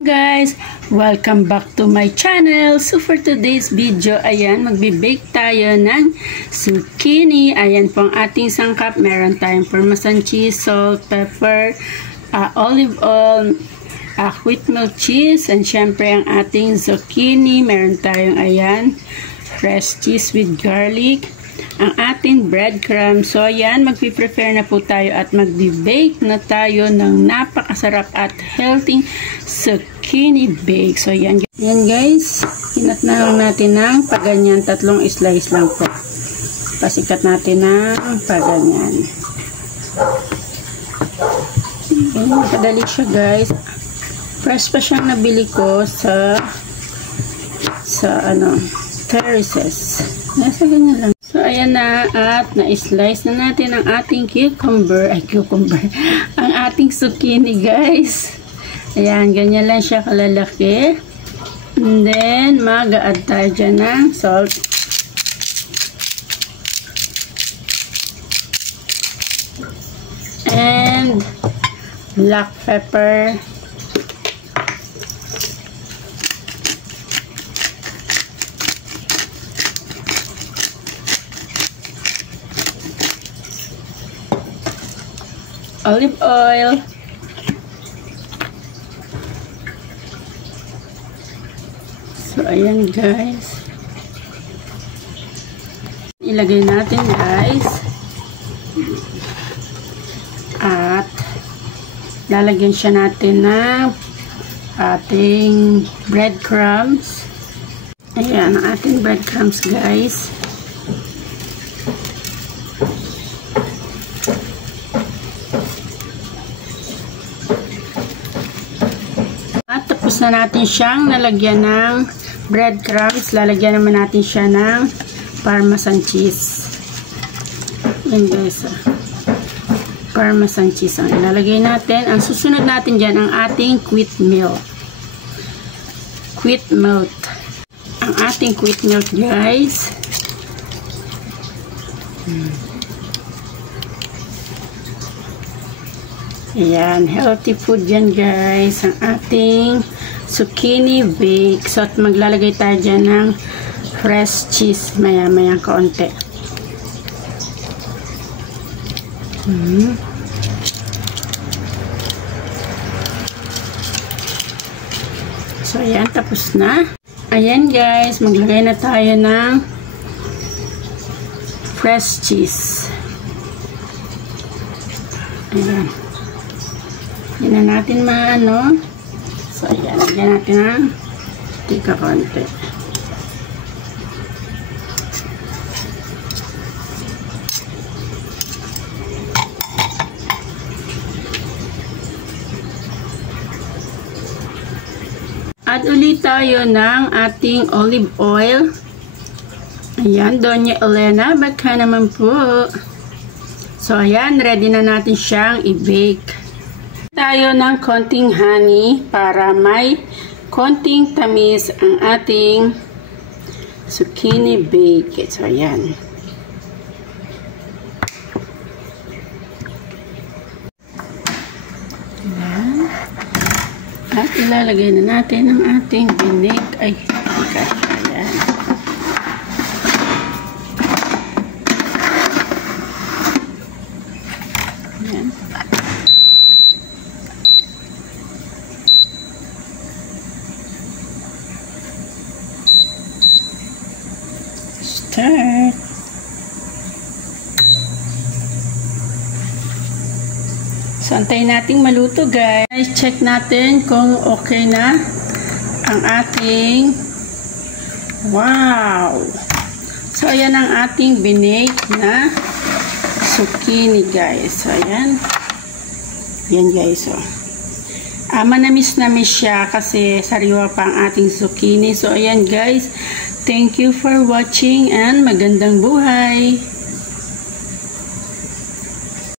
Guys, welcome back to my channel. So for today's video, ayan, magbe-bake tayo ng zucchini. Ayan po ang ating sangkap. Meron tayong parmesan cheese, salt, pepper, olive oil, wheat milk cheese, and syempre ang ating zucchini. Meron tayong ayan, fresh cheese with garlic, ang ating breadcrumbs. So ayan, magpi-prepare na po tayo at magbe-bake na tayo ng napakasarap at healthy zucchini bake. So ayan, guys, hinat na lang natin ng paganyan, 3 slice lang po. Pasikat natin ng paganyan. Ayan, kadali siya guys. Fresh pa siyang nabili ko sa terraces. Nasa ganyan lang. So, ayan na, at na-slice na natin ang ating cucumber, ang ating zucchini, guys. Ayan, ganyan lang siya kalalaki. And then, mag-a-add tayo dyan ng salt. And, black pepper. Olive oil, so ayan guys, ilagay natin guys, at lalagyan siya natin ng ating breadcrumbs. Ayan ang ating breadcrumbs guys. Na natin siyang nalagyan ng breadcrumbs, lalagyan naman natin siya ng parmesan cheese. Yan guys, parmesan cheese ang ilalagay natin. Ang susunod natin dyan ang ating wheat milk. Ang ating wheat milk guys. Ayan, healthy food yan guys, ang ating zucchini bake. So, at maglalagay tayo dyan ng fresh cheese maya-maya kaunti. So, ayan, tapos na. Ayan guys, maglagay na tayo ng fresh cheese. Ayan. Yan na natin maano. So, ayan. Lagyan natin ng tika konti. Add ulit tayo ng ating olive oil. Ayan. Doña Elena, baka naman po. So, ayan. Ready na natin siyang i-bake. Tayo ng konting honey para may konting tamis ang ating zucchini bake. So, ayan. Ayan. At ilalagay na natin ang ating binig. Ay, ayan. Ayan. Start. So, antayin natin maluto guys. Check natin kung okay na ang ating wow! So, ayan ang ating binake na zucchini guys. So, ayan. Yan guys. So, manamis-namis siya kasi sariwa pa ang ating zucchini. So, ayan guys. Thank you for watching and magandang buhay!